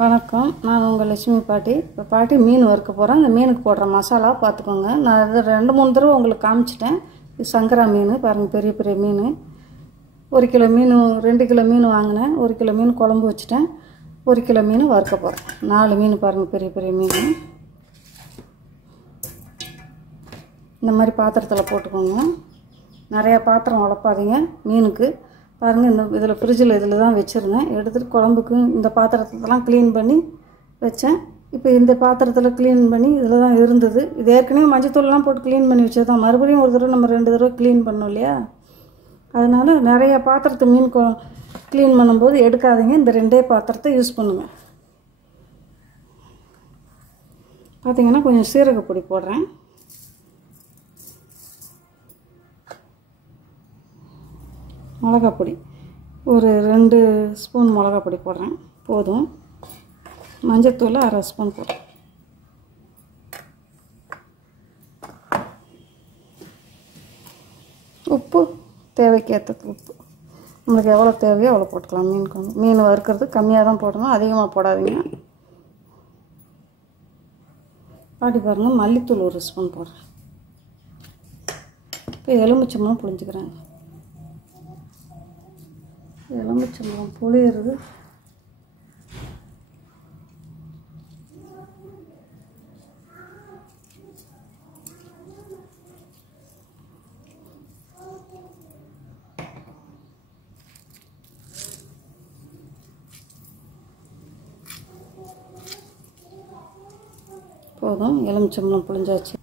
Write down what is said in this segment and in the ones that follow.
வணக்கம். நான் உங்கள் லட்சுமி பாட்டி. இப்போ பாட்டி மீன் வறுக்க போகிறேன். அந்த மீனுக்கு போடுற மசாலா பார்த்துக்கோங்க. நான் இது 2-3 தடவை உங்களுக்கு காமிச்சிட்டேன். இது சங்கரா மீன் பாருங்கள், பெரிய பெரிய மீன். 1 கிலோ மீன், 2 கிலோ மீன் வாங்கினேன். 1 கிலோ மீன் குழம்பு வச்சுட்டேன். 1 கிலோ மீன் வறுக்க போகிறேன். 4 மீன் பாருங்கள், பெரிய பெரிய மீன். இந்த மாதிரி பாத்திரத்தில் போட்டுக்கோங்க. நிறையா பாத்திரம் வளர்ப்பாதீங்க மீனுக்கு. பாருங்கள், இந்த இதில் ஃப்ரிட்ஜில் இதில் தான் வச்சுருந்தேன். எடுத்துகிட்டு குழம்புக்கு இந்த பாத்திரத்தெல்லாம் க்ளீன் பண்ணி வச்சேன். இப்போ இந்த பாத்திரத்தில் க்ளீன் பண்ணி இதில் தான் இருந்தது. இது ஏற்கனவே மஞ்சத்தூள்லாம் போட்டு க்ளீன் பண்ணி வச்சது தான். மறுபடியும் ஒரு தடவை நம்ம 2 தடவை க்ளீன் பண்ணோம் இல்லையா? அதனால் நிறையா பாத்திரத்தை மீன் க்ளீன் பண்ணும்போது எடுக்காதீங்க. இந்த 2 பாத்திரத்தை யூஸ் பண்ணுங்கள். பார்த்திங்கன்னா கொஞ்சம் சீரகப்பொடி போடுறேன். மிளகாப்பொடி ஒரு 2 ஸ்பூன் மிளகாப்பொடி போடுறேன், போதும். மஞ்சத்தூள் 1/2 ஸ்பூன் போடுறேன். உப்பு தேவைக்கேற்ற உப்பு, நம்மளுக்கு எவ்வளோ தேவையோ அவ்வளோ போட்டுக்கலாம். மீன் வறுக்கிறது கம்மியாக தான் போடணும், அதிகமாக போடாதீங்க. பாட்டி பாருங்கள், மல்லித்தூள் 1 ஸ்பூன் போடுறேன். இப்போ எலுமிச்சம்பழம் புழிஞ்சுக்கிறேன். எலுமிச்சம்பழம் புளியிறது போதும். எலுமிச்சம்பழம் புளிஞ்சாச்சு.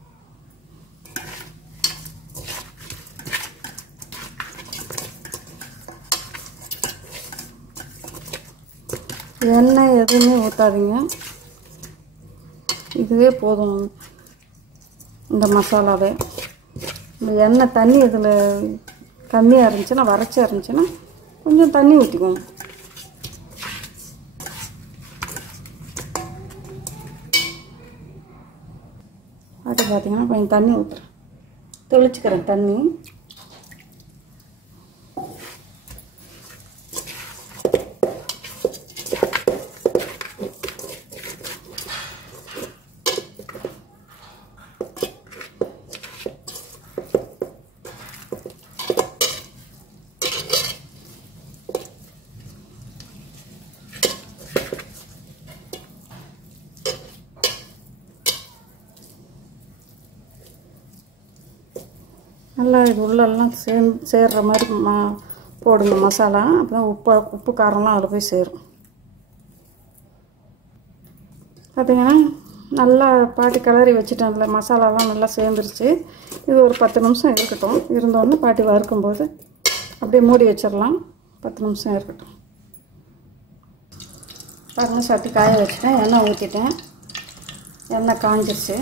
எண்ணெய் எதுவுமே ஊற்றாதீங்க, இதுவே போதும். இந்த மசாலாவே இந்த எண்ணெய் தண்ணி இதில் கம்மியாக இருந்துச்சுன்னா, வறட்சியாக இருந்துச்சுன்னா கொஞ்சம் தண்ணி ஊற்றிக்கோங்க. அது பார்த்திங்கன்னா கொஞ்சம் தண்ணி ஊற்றுறேன், தெளிச்சுக்கிறேன் தண்ணி. நல்லா இது உள்ளெல்லாம் சேர்ற மாதிரி போடுங்க மசாலா. அப்போ உப்பு காரம்லாம் அதில் போய் சேரும். பார்த்திங்கன்னா நல்லா பாட்டி கிளறி வச்சுட்டேன். அதில் மசாலாலாம் நல்லா சேர்ந்துருச்சு. இது ஒரு 10 நிமிஷம் இருக்கட்டும். இருந்தோடனே பாட்டி வறுக்கும்போது அப்படியே மூடி வச்சிடலாம். 10 நிமிஷம் இருக்கட்டும். பாருங்கள், சட்டி காய வச்சுட்டேன், எண்ணெய் ஊற்றிட்டேன். எண்ணெய் காஞ்சிருச்சு.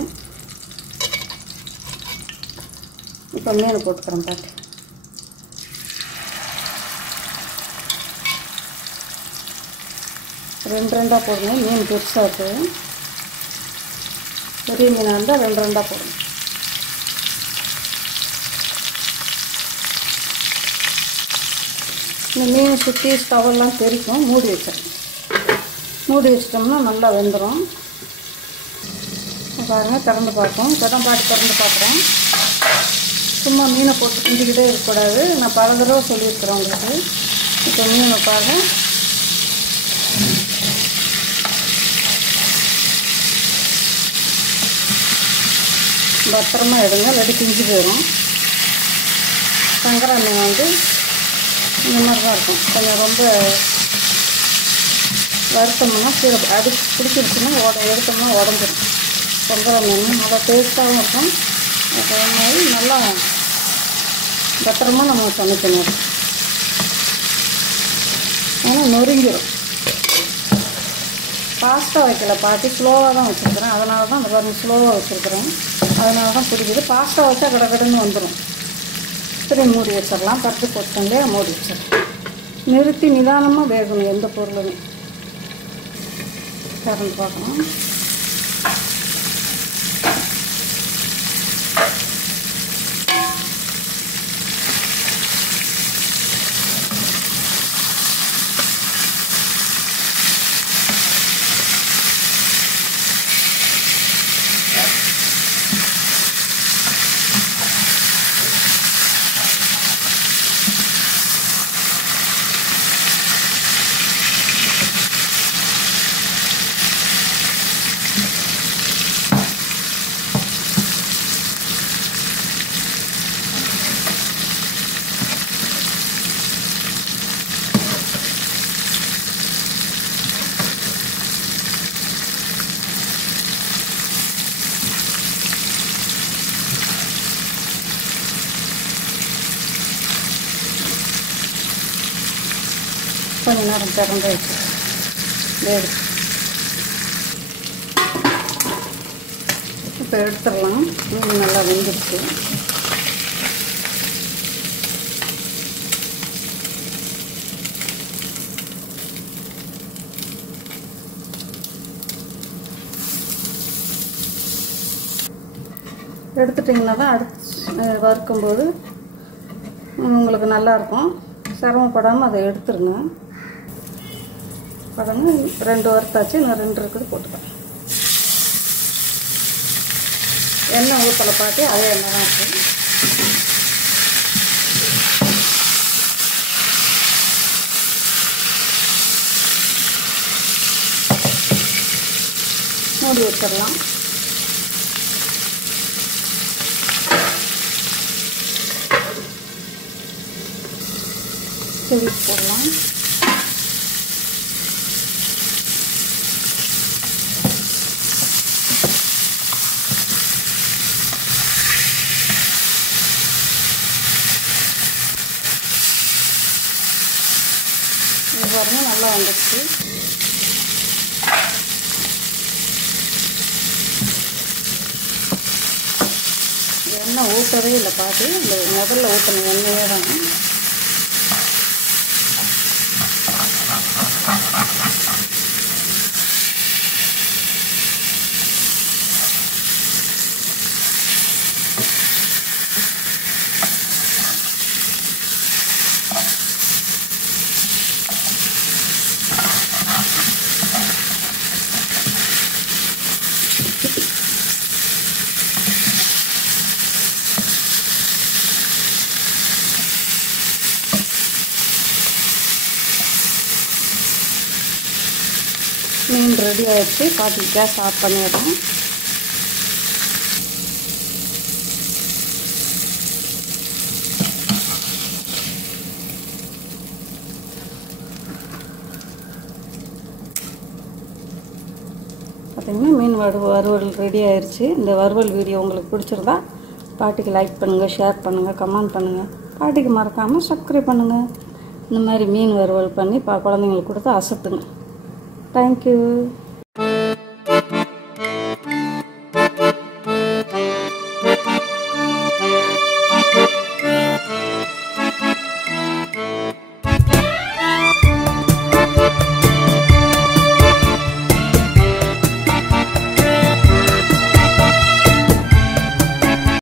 இப்போ மீன் போட்டுக்கிறேன் பாட்டி. ரெண்டாக போடுங்க. மீன் பெருசாக இருக்குது. பெரிய மீனாக இருந்தால் 2 போடுங்க. இந்த மீன் சுற்றி ஸ்டவெல்லாம் தெரிக்கும். மூடி வச்சிடணும். மூடி வச்சிட்டோம்னா நல்லா வெந்துடும். பாருங்கள், திறந்து பார்ப்போம். இப்போ தான் பாட்டி திறந்து பார்க்குறேன். சும்மா மீனை போட்டு கிண்டிக்கிட்டே இருக்கக்கூடாது. நான் பல தடவை சொல்லியிருக்கிறேன் உங்களுக்கு. இப்போ மீனை பாருங்கள், பத்திரமா எடுங்க, இல்லாட்டி கிஞ்சி போயிடும். சங்கரா மீன் இந்த மாதிரி தான் இருக்கும். கொஞ்சம் ரொம்ப வறுத்தோம்னா கீழே அடி பிடிச்சிருச்சுன்னா எடுத்தோம்னா உடஞ்சிடும். சங்கரா மீன் நல்லா டேஸ்ட்டாகவும் இருக்கும். அதே மாதிரி நல்லா பத்திரமா நம்ம சமைக்கணும். ஆனால் நொறுங்கிடும். ஃபாஸ்ட்டாக வைக்கல பாட்டி, ஸ்லோவாக தான் வச்சுருக்கிறேன். அதனால தான் அந்த பாருங்க ஸ்லோவாக வச்சுருக்கிறேன். அதனால தான் பிடிக்குது. ஃபாஸ்ட்டாக வச்சா கடகடன்னு வந்துடும். திரும்பி மூடி வச்சிடலாம். பருத்து போட்டுட்டே மூடி வச்சிடலாம். நிறுத்தி நிதானமாக வேகணும் எந்த பொருளுமே. திறந்து பார்க்கணும். கொஞ்சம் நேரம் திறந்து வச்சு இப்போ எடுத்துடலாம். மீன் நல்லா வெந்துடுச்சு. எடுத்துட்டிங்கன்னா தான் அடுத்து வறுக்கும்போது உங்களுக்கு நல்லாயிருக்கும். சிரமப்படாமல் அதை எடுத்துருங்க. பாருங்க 2 வறுத்தாச்சு, நான் 2 இருக்குது போட்டுக்கிறேன். எண்ணெய் ஊற்றலை பாட்டி, அதே எண்ணெய் தான் இருக்குது. மூடி வச்சிடலாம். செடி போடலாம். இது பாருங்க நல்லா வந்துடுச்சு. எண்ணெய் ஊற்றவே இல்லை பாட்டி, இந்த முதல்ல ஊற்றின எண்ணெயே தான். மீன் ரெடி ஆகிடுச்சு. பாட்டி கேஸ் ஆஃப் பண்ணிடுறோம். பார்த்திங்கன்னா மீன் வறுவல் ரெடி ஆயிடுச்சு. இந்த வறுவல் வீடியோ உங்களுக்கு பிடிச்சிருந்தா பாட்டிக்கு லைக் பண்ணுங்கள், ஷேர் பண்ணுங்கள், கமெண்ட் பண்ணுங்கள். பாட்டிக்கு மறக்காமல் சப்ஸ்கிரைப் பண்ணுங்கள். இந்த மாதிரி மீன் வறுவல் பண்ணி குழந்தைங்களுக்கு கொடுத்து அசத்துங்க. Thank you.